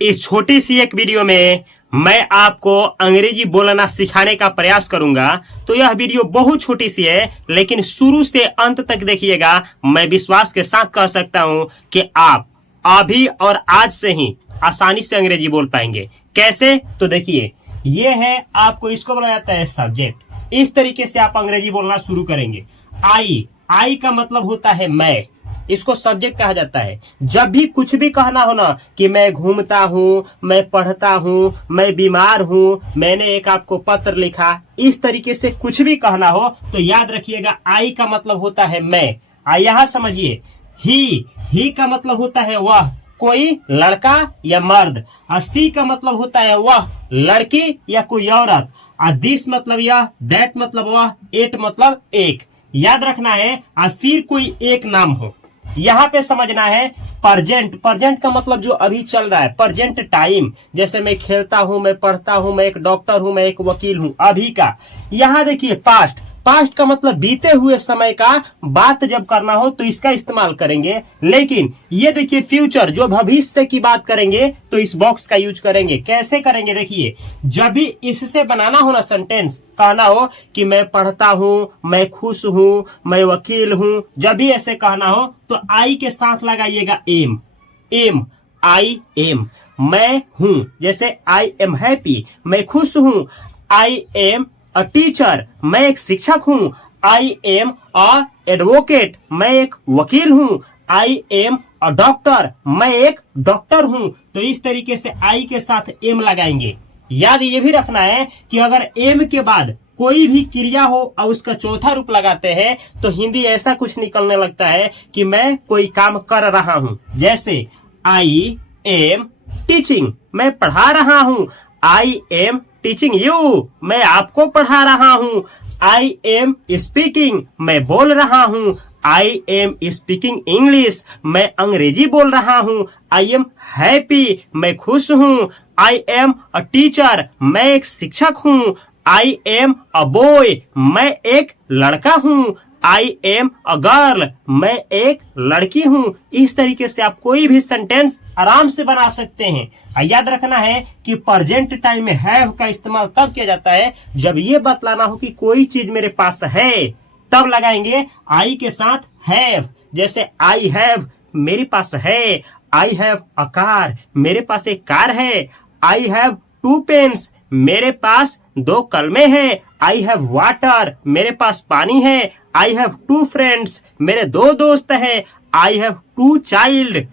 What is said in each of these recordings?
इस छोटी सी एक वीडियो में मैं आपको अंग्रेजी बोलना सिखाने का प्रयास करूंगा। तो यह वीडियो बहुत छोटी सी है, लेकिन शुरू से अंत तक देखिएगा। मैं विश्वास के साथ कह सकता हूं कि आप अभी और आज से ही आसानी से अंग्रेजी बोल पाएंगे। कैसे? तो देखिए, ये है, आपको इसको बोला जाता है सब्जेक्ट। इस तरीके से आप अंग्रेजी बोलना शुरू करेंगे। आई का मतलब होता है मैं, इसको सब्जेक्ट कहा जाता है। जब भी कुछ भी कहना हो ना कि मैं घूमता हूँ, मैं पढ़ता हूँ, मैं बीमार हूँ, मैंने एक आपको पत्र लिखा, इस तरीके से कुछ भी कहना हो तो याद रखिएगा आई का मतलब होता है मैं। यहाँ समझिए, ही का मतलब होता है वह, कोई लड़का या मर्द। सी का मतलब होता है वह लड़की या कोई औरत। दिस मतलब यह, दैट मतलब वह, एट मतलब एक। याद रखना है। फिर कोई एक नाम हो। यहाँ पे समझना है परजेंट का मतलब जो अभी चल रहा है, परजेंट टाइम। जैसे मैं खेलता हूँ, मैं पढ़ता हूँ, मैं एक डॉक्टर हूँ, मैं एक वकील हूँ, अभी का। यहाँ देखिए पास्ट का मतलब बीते हुए समय का बात जब करना हो तो इसका इस्तेमाल करेंगे। लेकिन ये देखिए फ्यूचर, जो भविष्य की बात करेंगे तो इस बॉक्स का यूज करेंगे। कैसे करेंगे? देखिए, जब भी इससे बनाना हो ना सेंटेंस, कहना हो कि मैं पढ़ता हूँ, मैं खुश हूँ, मैं वकील हूँ, जब भी ऐसे कहना हो तो आई के साथ लगाइएगा एम। आई एम, मैं हूँ। जैसे आई एम हैप्पी, मैं खुश हूँ। आई एम अ टीचर, मैं एक शिक्षक हूँ। आई एम अ एडवोकेट, मैं एक वकील हूँ। आई एम अ डॉक्टर, मैं एक डॉक्टर हूँ। तो इस तरीके से आई के साथ एम लगाएंगे। याद ये भी रखना है कि अगर एम के बाद कोई भी क्रिया हो और उसका चौथा रूप लगाते हैं तो हिंदी ऐसा कुछ निकलने लगता है कि मैं कोई काम कर रहा हूं। जैसे आई एम टीचिंग, मैं पढ़ा रहा हूं। आई एम टीचिंग यू, मैं आपको पढ़ा रहा हूं। आई एम स्पीकिंग, मैं बोल रहा हूं। आई एम स्पीकिंग इंग्लिश, मैं अंग्रेजी बोल रहा हूं। आई एम हैप्पी, मैं खुश हूं। आई एम अ टीचर, मैं एक शिक्षक हूं। आई एम अ बॉय, मैं एक लड़का हूं। आई एम अ गर्ल, मैं एक लड़की हूं। इस तरीके से आप कोई भी सेंटेंस आराम से बना सकते हैं। याद रखना है कि प्रेजेंट टाइम में हैव का इस्तेमाल तब किया जाता है जब ये बतलाना हो कि कोई चीज मेरे पास है, तब लगाएंगे आई के साथ हैव। जैसे आई हैव, मेरे पास है। आई हैव अ कार, मेरे पास एक कार है। आई हैव टू पेन्स, मेरे पास दो कलमे हैं। आई हैव वाटर, मेरे पास पानी है। आई हैव टू फ्रेंड्स, मेरे दो दोस्त हैं। I have two child,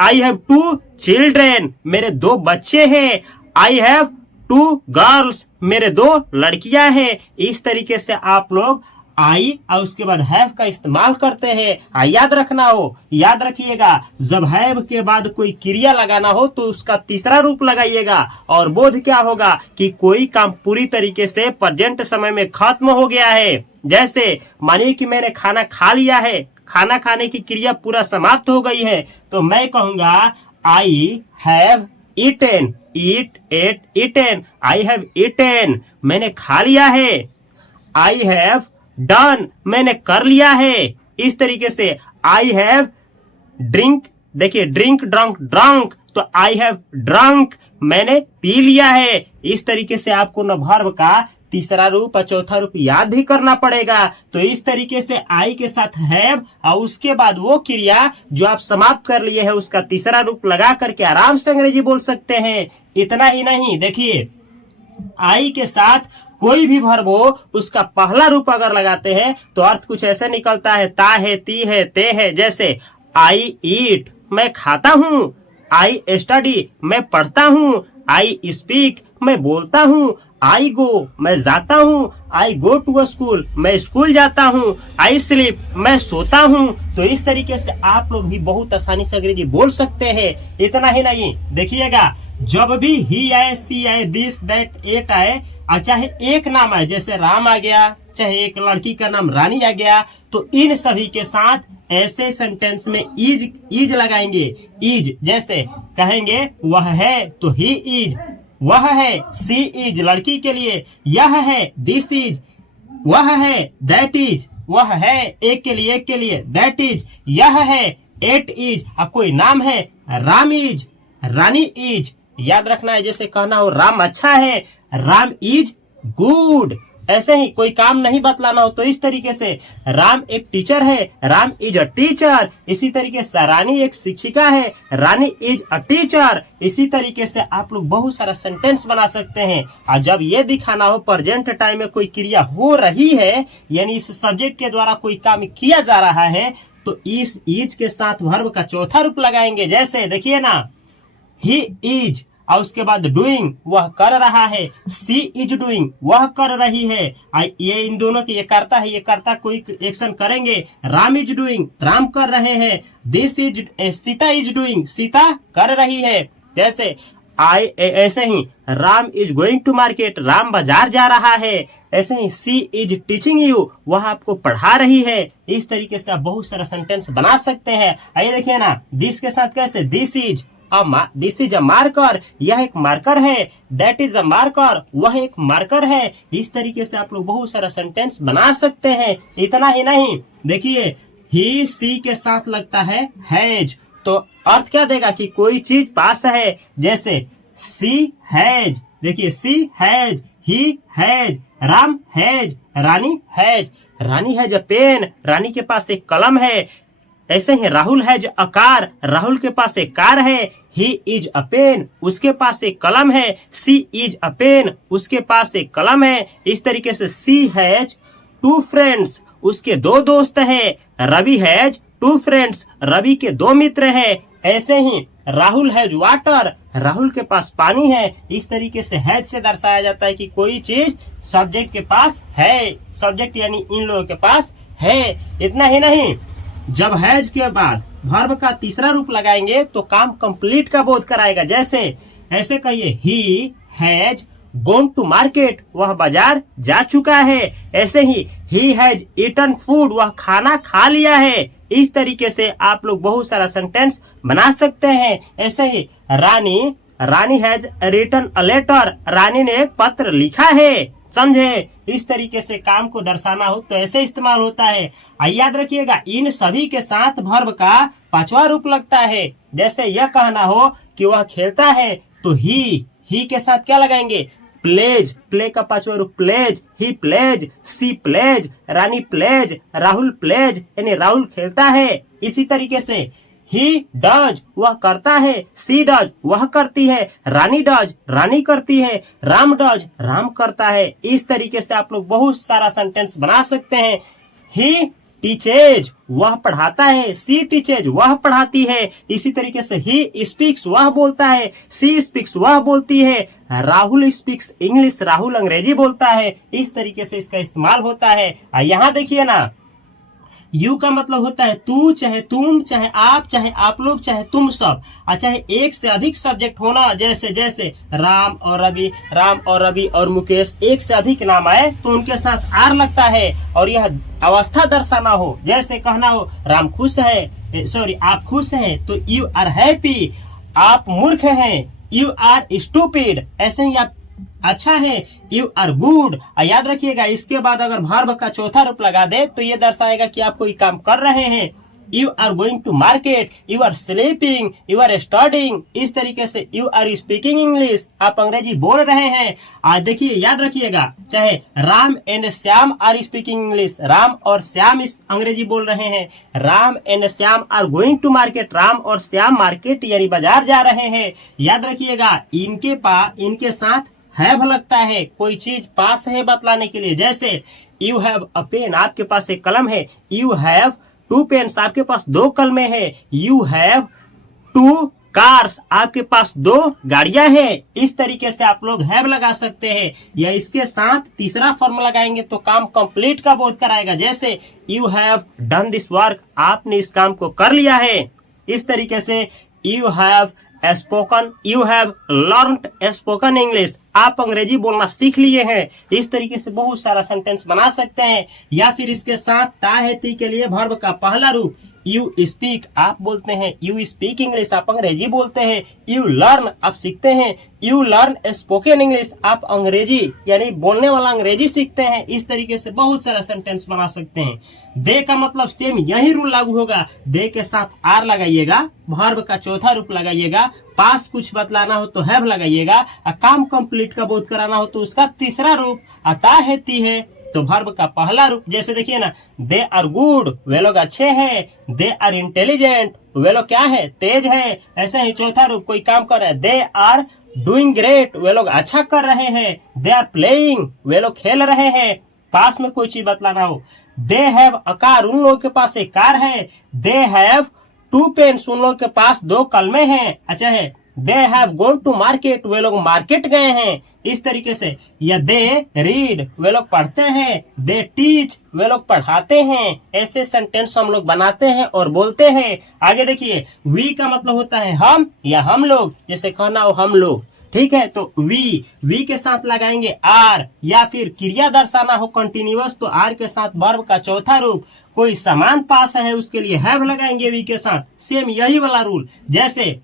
I have two children, मेरे दो बच्चे हैं। आई हैव टू गर्ल्स, मेरे दो लड़कियां हैं। इस तरीके से आप लोग आई और उसके बाद हैव का इस्तेमाल करते हैं। याद रखना हो, याद रखिएगा, जब हैव के बाद कोई क्रिया लगाना हो तो उसका तीसरा रूप लगाइएगा। और बोध क्या होगा कि कोई काम पूरी तरीके से प्रेजेंट समय में खत्म हो गया है। जैसे मानिए कि मैंने खाना खा लिया है, खाना खाने की क्रिया पूरा समाप्त हो गई है, तो मैं कहूंगा I have eaten, eaten, I have eaten, मैंने खा लिया है। आई हैव डन, मैंने कर लिया है। इस तरीके से आई हैव ड्रिंक, देखिए ड्रिंक, ड्रंक, तो आई हैव ड्रंक, मैंने पी लिया है। इस तरीके से आपको न वर्ब का तीसरा रूप और चौथा रूप याद भी करना पड़ेगा। तो इस तरीके से आई के साथ हैव और उसके बाद वो क्रिया जो आप समाप्त कर लिए है उसका तीसरा रूप लगा करके आराम से अंग्रेजी बोल सकते हैं। इतना ही नहीं, देखिए आई के साथ कोई भी वर्ब हो उसका पहला रूप अगर लगाते हैं तो अर्थ कुछ ऐसे निकलता है, ता है, ती है, ते है। जैसे आई ईट, मैं खाता हूँ। आई स्टडी, मैं पढ़ता हूँ। आई स्पीक, मैं बोलता हूँ। आई गो, मैं जाता हूँ। आई गो टू स्कूल, मैं स्कूल जाता हूँ। आई स्लीप, मैं सोता हूँ। तो इस तरीके से आप लोग भी बहुत आसानी से अंग्रेजी बोल सकते हैं। इतना ही नहीं, देखिएगा, जब भी ही आए, सी आए, दिस, दैट, एट आए, और चाहे एक नाम आए, जैसे राम आ गया, चाहे एक लड़की का नाम रानी आ गया, तो इन सभी के साथ ऐसे सेंटेंस में इज लगाएंगे। इज, जैसे कहेंगे वह है तो ही इज, वह है, सी इज लड़की के लिए, यह है, दिस इज, वह है, दैट इज, वह है एक के लिए, दैट इज, यह है, एट इज, कोई नाम है, राम इज, रानी इज, याद रखना है, जैसे कहना हो राम अच्छा है, राम इज गुड। ऐसे ही कोई काम नहीं बतलाना हो तो इस तरीके से राम एक टीचर है, राम इज अ टीचर। इसी तरीके से रानी एक शिक्षिका है, रानी इज अ टीचर। इसी तरीके से आप लोग बहुत सारा सेंटेंस बना सकते हैं। और जब ये दिखाना हो प्रेजेंट टाइम में कोई क्रिया हो रही है, यानी इस सब्जेक्ट के द्वारा कोई काम किया जा रहा है, तो इस इज के साथ वर्ब का चौथा रूप लगाएंगे। जैसे देखिए ना, ही इज, और उसके बाद डूइंग, वह कर रहा है, सी इज डूइंग, वह कर रही है। ये इन दोनों की, ये करता है, ये करता कोई एक्शन करेंगे। राम इज डूइंग, राम कर रहे हैं। This is, Sita is doing, Sita कर रही है। जैसे ऐसे ही Ram is going to market, Ram बाजार जा रहा है। ऐसे ही सी इज टीचिंग यू, वह आपको पढ़ा रही है। इस तरीके से आप बहुत सारा सेंटेंस बना सकते हैं। आइए देखिए ना, दिस के साथ कैसे, दिस इज अ मार्कर, यह एक मार्कर है। दैट इज अ मार्कर, वह एक मार्कर है। इस तरीके से आप लोग बहुत सारा सेंटेंस बना सकते हैं। इतना ही नहीं, देखिए ही सी के साथ लगता है हैज, तो अर्थ क्या देगा कि कोई चीज पास है। जैसे सी हैज, देखिए she has, he has, Ram has, Rani has. Rani has a pen, Rani के पास एक कलम है। ऐसे ही Rahul has a car, Rahul के पास एक कार है। ही इज अ पेन, उसके पास एक कलम है। सी इज अ पेन, उसके पास एक कलम है। इस तरीके से सी हैज टू फ्रेंड्स, उसके दो दोस्त हैं। Ravi has two friends, Ravi के दो मित्र हैं। ऐसे ही राहुल हैज वाटर, राहुल के पास पानी है। इस तरीके से हैज से दर्शाया जाता है कि कोई चीज सब्जेक्ट के पास है, सब्जेक्ट यानी इन लोगों के पास है। इतना ही नहीं, जब हैज के बाद वर्ब का तीसरा रूप लगाएंगे तो काम कंप्लीट का बोध कराएगा। जैसे ऐसे कहिए, he has gone to market, वह बाजार जा चुका है। ऐसे ही हैज ईटन फूड, वह खाना खा लिया है। इस तरीके से आप लोग बहुत सारा सेंटेंस बना सकते हैं। ऐसे ही रानी हैज रिटन अ लेटर, रानी ने एक पत्र लिखा है। समझे? इस तरीके से काम को दर्शाना हो तो ऐसे इस्तेमाल होता है। याद रखिएगा, इन सभी के साथ वर्ब का पांचवा रूप लगता है। जैसे यह कहना हो कि वह खेलता है, तो ही के साथ क्या लगाएंगे, प्लेज, प्ले का पांचवा रूप plays. He plays, she plays, Rani plays, Rahul plays, यानी राहुल खेलता है। इसी तरीके से ही डज, वह करता है। सी डज, वह करती है। रानी डज, रानी करती है। राम डज, राम करता है। इस तरीके से आप लोग बहुत सारा सेंटेंस बना सकते हैं। ही टीचेज, वह पढ़ाता है। सी टीचेज, वह पढ़ाती है। इसी तरीके से ही स्पीक्स, वह बोलता है। सी स्पीक्स, वह बोलती है। राहुल स्पीक्स इंग्लिश, राहुल अंग्रेजी बोलता है। इस तरीके से इसका इस्तेमाल होता है। यहाँ देखिए ना, यू का मतलब होता है तू, चाहे तुम, चाहे आप, चाहे आप लोग, चाहे तुम सब, और चाहे एक से अधिक सब्जेक्ट होना। जैसे राम और रवि और मुकेश, एक से अधिक नाम आए तो उनके साथ आर लगता है और यह अवस्था दर्शाना हो। जैसे कहना हो राम खुश है, आप खुश हैं तो यू आर हैप्पी। आप मूर्ख हैं, यू आर स्टूपिड। ऐसे ही आप अच्छा है, यू आर गुड। याद रखिएगा, इसके बाद अगर वर्ब का चौथा रूप लगा दे तो ये दर्शाएगा कि आप कोई काम कर रहे हैं। You are going to market, you are sleeping, you are studying. इस तरीके से यू आर स्पीकिंग इंग्लिश, आप अंग्रेजी बोल रहे हैं। आज देखिए, याद रखिएगा, चाहे Ram and Shyam are speaking English, Ram और श्याम अंग्रेजी बोल रहे हैं। Ram and Shyam are going to market, Ram और श्याम मार्केट यानी बाजार जा रहे हैं। याद रखिएगा, इनके साथ हैव लगता है, कोई चीज पास है बतलाने के लिए। जैसे यू हैव अ पेन, आपके पास एक कलम है। यू हैव टू पेन्स, आपके पास दो कलमें हैं। यू हैव टू कार्स, आपके पास दो गाड़ियां हैं। इस तरीके से आप लोग हैव लगा सकते हैं, या इसके साथ तीसरा फॉर्म लगाएंगे तो काम कंप्लीट का बोध कराएगा। जैसे you have done this work, आपने इस काम को कर लिया है। इस तरीके से you have spoken, you have learned spoken English, आप अंग्रेजी बोलना सीख लिए हैं। इस तरीके से बहुत सारा सेंटेंस बना सकते हैं। या फिर इसके साथ ता है ती के लिए वर्ब का पहला रूप यू स्पीक आप बोलते हैं, यू स्पीक इंग्लिश आप अंग्रेजी बोलते हैं, यू लर्न आप सीखते हैं, यू लर्न स्पोकन इंग्लिश आप अंग्रेजी यानी बोलने वाला अंग्रेजी सीखते हैं। इस तरीके से बहुत सारा सेंटेंस बना सकते हैं। दे का मतलब सेम यही रूल लागू होगा, दे के साथ आर लगाइएगा, वर्ब का चौथा रूप लगाइएगा, पास कुछ बतलाना हो तो हैव लगाइएगा, काम कंप्लीट का बोध कराना हो तो उसका तीसरा रूप आता है ती है तो वर्ब का पहला रूप। जैसे देखिए ना, दे आर गुड वे लोग अच्छे हैं, दे आर इंटेलिजेंट वे लोग क्या है तेज है। ऐसे ही चौथा रूप कोई काम कर रहे हैं, दे आर डूइंग ग्रेट वे लोग अच्छा कर रहे हैं, दे आर प्लेइंग वे लोग खेल रहे हैं। पास में कोई चीज बतलाना हो, दे हैव अ कार उन लोगों के पास एक कार है, दे हैव टू पेन्स उन लोगों के पास दो कलमे हैं। अच्छा है, they have gone to market वे लोग मार्केट गए हैं। इस तरीके से, या दे रीड वे लोग पढ़ते हैं, दे टीच वे लोग पढ़ाते हैं। ऐसे सेंटेंस हम लोग बनाते हैं और बोलते हैं। आगे देखिए, वी का मतलब होता है हम या हम लोग, जैसे कहना हो हम लोग, ठीक है। तो वी के साथ लगाएंगे आर, या फिर क्रिया दर्शाना हो कंटिन्यूअस तो आर के साथ वर्ब का चौथा रूप। कोई समान पास है उसके लिए हैव लगाएंगे वी के साथ, सेम यही वाला रूल। जैसे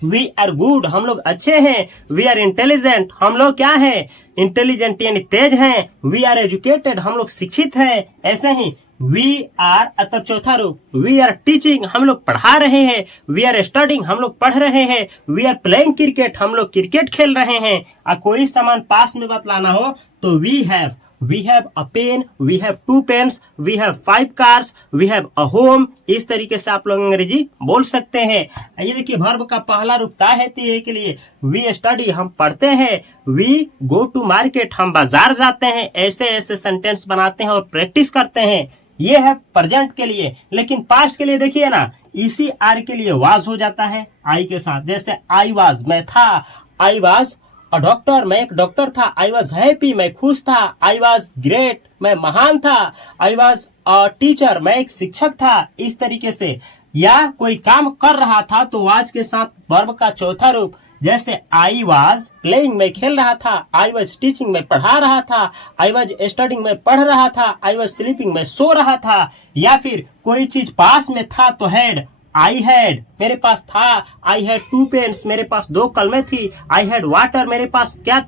वी आर गुड हम लोग अच्छे हैं, वी आर इंटेलिजेंट हम लोग क्या है इंटेलिजेंट यानी तेज हैं, वी आर एजुकेटेड हम लोग शिक्षित हैं। ऐसे ही वी आर तब चौथा रूप, वी आर टीचिंग हम लोग पढ़ा रहे हैं, वी आर स्टडिंग हम लोग पढ़ रहे हैं, वी आर प्लेइंग क्रिकेट हम लोग क्रिकेट खेल रहे हैं। कोई सामान पास में बतलाना हो तो we have a pen, we have 2 pens, we have 5 cars, we have a home। इस तरीके से आप लोग अंग्रेजी बोल सकते हैं। ये देखिए, वर्ब का पहला रूप ता है के लिए, we study हम पढ़ते हैं, we go to market हम बाजार जाते हैं। ऐसे ऐसे सेंटेंस बनाते हैं और प्रैक्टिस करते हैं। ये है प्रेजेंट के लिए। लेकिन पास्ट के लिए देखिए ना, इसी आर के लिए वाज हो जाता है आई के साथ। जैसे आई वाज मैं था, आई वाज अ डॉक्टर मैं एक डॉक्टर था, आई वॉज हैप्पी मैं खुश था, आई वॉज ग्रेट मैं महान था, आई वॉज अ टीचर मैं एक शिक्षक था। इस तरीके से, या कोई काम कर रहा था तो वाज के साथ वर्ब का चौथा रूप। जैसे आई वॉज प्लेइंग मैं खेल रहा था, आई वॉज टीचिंग मैं पढ़ा रहा था, आई वॉज स्टडिंग मैं पढ़ रहा था, आई वॉज स्लीपिंग मैं सो रहा था। या फिर कोई चीज पास में था तो हैड, आई हैड मेरे पास था, आई हैड 2 पेन्स मेरे पास 2 कलमें थी, आई हैड वाटर मेरे पास क्या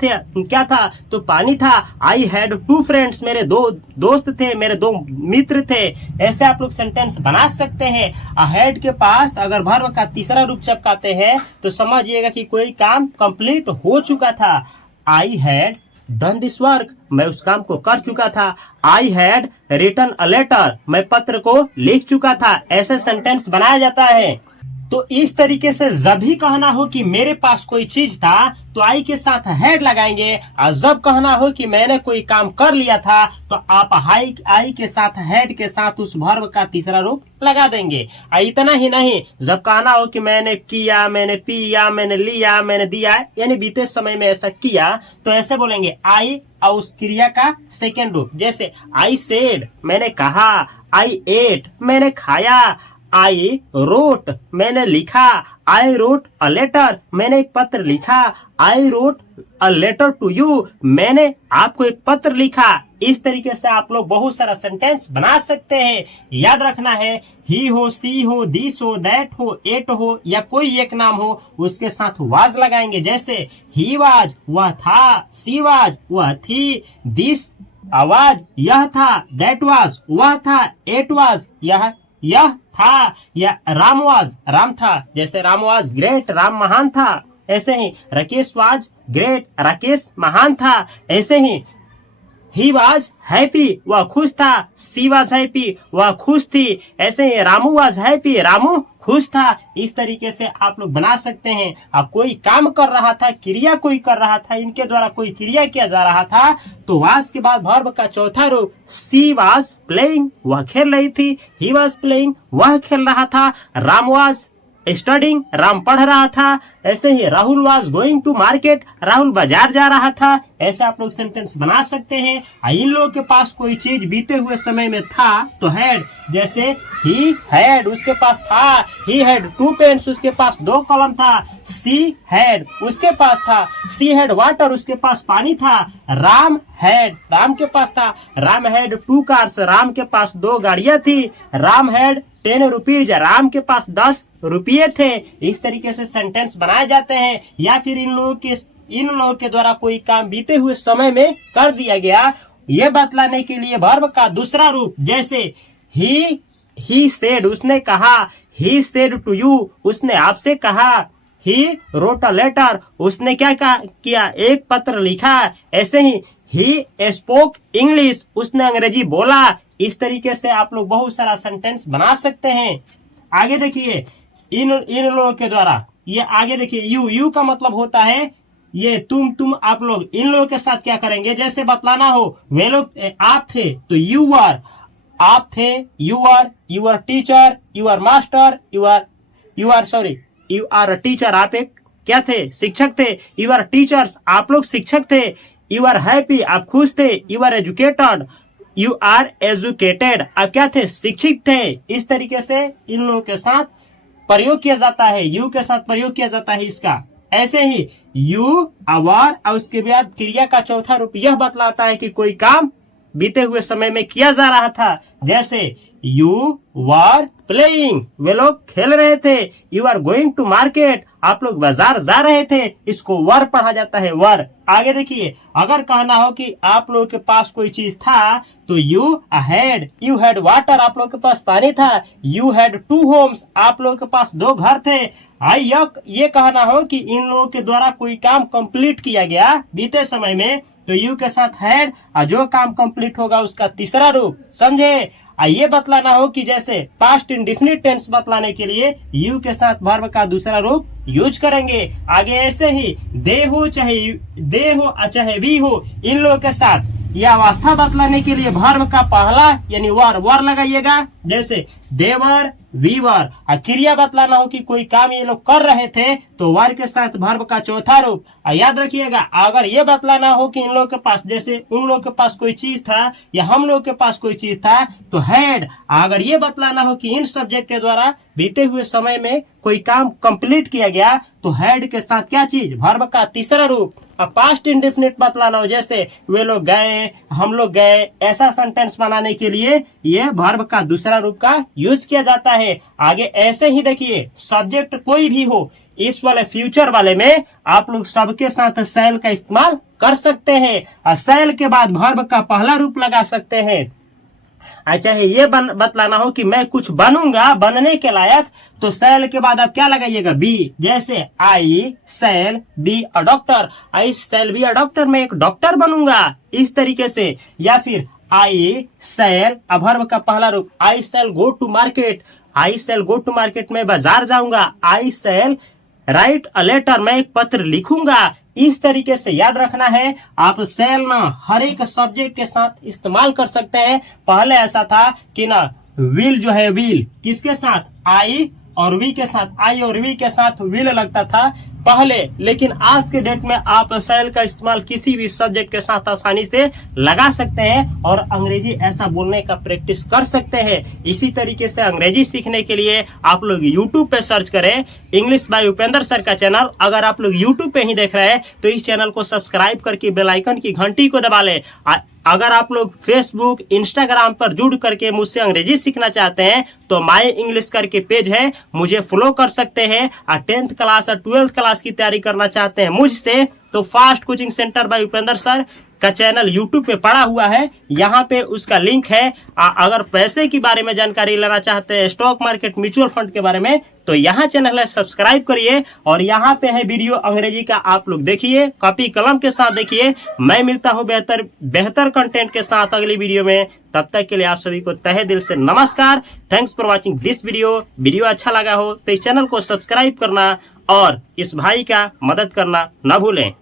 था तो पानी था, आई हैड 2 फ्रेंड्स मेरे 2 दोस्त थे, मेरे 2 मित्र थे। ऐसे आप लोग सेंटेंस बना सकते हैं। हैड के पास अगर वर्ब का तीसरा रूप चिपकाते हैं तो समझिएगा कि कोई काम कंप्लीट हो चुका था। I had done this work मैं उस काम को कर चुका था, I had written a letter मैं पत्र को लिख चुका था। ऐसे सेंटेंस बनाया जाता है। तो इस तरीके से जब भी कहना हो कि मेरे पास कोई चीज था तो आई के साथ हैड लगाएंगे, और जब कहना हो कि मैंने कोई काम कर लिया था तो आप आई के साथ हैड के साथ उस वर्ब का तीसरा रूप लगा देंगे। इतना ही नहीं, जब कहना हो कि मैंने किया, मैंने पिया, मैंने लिया, मैंने दिया, यानी बीते समय में ऐसा किया तो ऐसे बोलेंगे आई और उस क्रिया का सेकेंड रूप। जैसे आई सेड मैंने कहा, आई एट मैंने खाया, आई रोट मैंने लिखा, आई रोट अ लेटर मैंने एक पत्र लिखा, I wrote a letter to you मैंने आपको एक पत्र लिखा। इस तरीके से आप लोग बहुत सारा सेंटेंस बना सकते हैं। याद रखना है, ही हो, सी हो, दिस हो, दैट हो, एट हो या कोई एक नाम हो उसके साथ वाज लगाएंगे। जैसे ही वाज वह था, सी वाज वह थी, दिस आवाज यह था, दैट वाज वह था, एट वाज यह था, या राम वाज राम था। जैसे राम वाज ग्रेट राम महान था। ऐसे ही राकेश वाज ग्रेट राकेश महान था। ऐसे ही वाज हैप्पी वह खुश था, सी वाज हैप्पी वह खुश थी। ऐसे ही रामू वाज हैप्पी रामू खुश था। इस तरीके से आप लोग बना सकते हैं। अब कोई काम कर रहा था, क्रिया कोई कर रहा था, इनके द्वारा कोई क्रिया किया जा रहा था तो वाज के बाद वर्ब का चौथा रूप। सी वाज प्लेइंग वह खेल रही थी, ही वाज प्लेइंग वह खेल रहा था, राम वाज स्टडिंग राम पढ़ रहा था। ऐसे ही Rahul was going to market Rahul बाजार जा रहा था। ऐसे आप लोग सेंटेंस बना सकते हैं। इन लोगों के पास कोई चीज बीते हुए समय में था तो हैड, जैसे ही हैड उसके पास था, ही हैड 2 पेन्स उसके पास 2 कलम था, सी हैड उसके पास था, सी हैड वाटर उसके पास पानी था, राम हैड राम के पास था, राम हैड 2 कार्स राम के पास 2 गाड़ियां थी, राम हैड 10 रुपीज, राम के पास 10 रुपये थे। इस तरीके से सेंटेंस बनाए जाते हैं। या फिर इन लोगों के द्वारा कोई काम बीते हुए समय में कर दिया गया, ये बतलाने के लिए वर्ब का दूसरा रूप, जैसे ही सेड, उसने कहा, ही सेड टू यू, उसने आपसे कहा, ही रोट अ लेटर, उसने क्या किया, एक पत्र लिखा। ऐसे ही स्पोक इंग्लिश, उसने अंग्रेजी बोला। इस तरीके से आप लोग बहुत सारा सेंटेंस बना सकते हैं। आगे देखिए, इन लोगों के द्वारा, ये आगे देखिए, यू का मतलब होता है ये तुम, आप लोग इन लोगों के साथ क्या करेंगे, जैसे बतलाना हो, वे लोग आप थे तो यू आर, आप थे, you are teacher, you are master, you are teacher, आप एक क्या थे, शिक्षक थे। यू आर टीचर्स, आप लोग शिक्षक थे। यू आर हैप्पी, आप खुश थे। You are educated, you are educated, आप क्या थे, शिक्षित थे। इस तरीके से इन लोगों के साथ प्रयोग किया जाता है, यू के साथ प्रयोग किया जाता है इसका। ऐसे ही यू, आवर और उसके बाद क्रिया का चौथा रूप यह बतलाता है कि कोई काम बीते हुए समय में किया जा रहा था। जैसे यू वर प्लेइंग, वे लोग खेल रहे थे। You are going to market, आप लोग बाजार जा रहे थे। इसको वर पढ़ा जाता है, वर। आगे देखिए, अगर कहना हो कि आप लोगों के पास कोई चीज था तो यू हैड वाटर, आप लोगों के पास पानी था। यू हैड 2 होम्स, आप लोगों के पास 2 घर थे। ये कहना हो कि इन लोगों के द्वारा कोई काम कंप्लीट किया गया बीते समय में, तो यू के साथ हैड, और जो काम कंप्लीट होगा उसका तीसरा रूप, समझे। ये बतलाना हो कि जैसे पास्ट इंडेफिनिट टेंस बतलाने के लिए यू के साथ वर्ब का दूसरा रूप यूज करेंगे। आगे ऐसे ही दे हो चाहे वी हो, इन लोगों के साथ यह अवस्था बतलाने के लिए वर्ब का पहला यानी वर लगाइएगा। जैसे देवर, वीवर। क्रिया बतलाना हो कि कोई काम ये लोग कर रहे थे तो वर के साथ वर्ब का चौथा रूप। याद रखिएगा, अगर ये बतलाना हो कि इन लोगों के पास, जैसे उन लोगों के पास कोई चीज था या हम लोग के पास कोई चीज था तो हैड। अगर ये बतलाना हो कि इन सब्जेक्ट के द्वारा बीते हुए समय में कोई काम कंप्लीट किया गया तो हैड के साथ क्या चीज, वर्ब का तीसरा रूप। अब पास्ट इंडेफिनिट बतलाना हो, जैसे वे लोग गए, हम लोग गए, ऐसा सेंटेंस बनाने के लिए ये वर्ब का दूसरा रूप का यूज किया जाता है। आगे ऐसे ही देखिए, सब्जेक्ट कोई भी हो, इस वाले फ्यूचर वाले में आप लोग सबके साथ शैल का इस्तेमाल कर सकते हैं और शैल के बाद वर्ब का पहला रूप लगा सकते हैं। चाहे ये बतलाना हो कि मैं कुछ बनूंगा, बनने के लायक, तो शैल के बाद आप क्या लगाइएगा, बी। जैसे I shall be a doctor, I shall be a doctor, मैं एक डॉक्टर बनूंगा, इस तरीके से। या फिर आई शैल, वर्ब का पहला रूप, I shall go to market, I shall go to market, मैं बाजार जाऊंगा। आई शैल राइट अ लेटर, मैं एक पत्र लिखूंगा। इस तरीके से याद रखना है, आप शैल ना हर एक सब्जेक्ट के साथ इस्तेमाल कर सकते हैं। पहले ऐसा था कि ना विल जो है, विल किसके साथ, आई और वी के साथ, आई और वी के साथ विल लगता था पहले, लेकिन आज के डेट में आप शैल का इस्तेमाल किसी भी सब्जेक्ट के साथ आसानी से लगा सकते हैं और अंग्रेजी ऐसा बोलने का प्रैक्टिस कर सकते हैं। इसी तरीके से अंग्रेजी सीखने के लिए आप लोग YouTube पे सर्च करें इंग्लिश बाय उपेंद्र सर का चैनल। अगर आप लोग YouTube पे ही देख रहे हैं तो इस चैनल को सब्सक्राइब करके बेल आइकन की घंटी को दबा लें। अगर आप लोग फेसबुक, इंस्टाग्राम पर जुड़ करके मुझसे अंग्रेजी सीखना चाहते हैं तो माय इंग्लिश करके पेज है, मुझे फॉलो कर सकते हैं। 10th क्लास और 12th क्लास की तैयारी करना चाहते हैं मुझसे तो fast coaching centre by Upendra sir का चैनल YouTube पे पड़ा हुआ है, यहाँ पे उसका लिंक है। अगर पैसे के बारे में जानकारी लेना चाहते हैं, स्टॉक मार्केट, म्यूचुअल फंड के बारे में, तो यहाँ चैनल है, सब्सक्राइब करिए। और यहाँ पे है वीडियो अंग्रेजी का, आप लोग देखिए, कॉपी कलम के साथ देखिए। मैं मिलता हूँ बेहतर कंटेंट के साथ अगली वीडियो में। तब तक के लिए आप सभी को तहे दिल से नमस्कार। Thanks for watching this video अच्छा लगा हो तो इस चैनल को सब्सक्राइब करना और इस भाई का मदद करना न भूलें।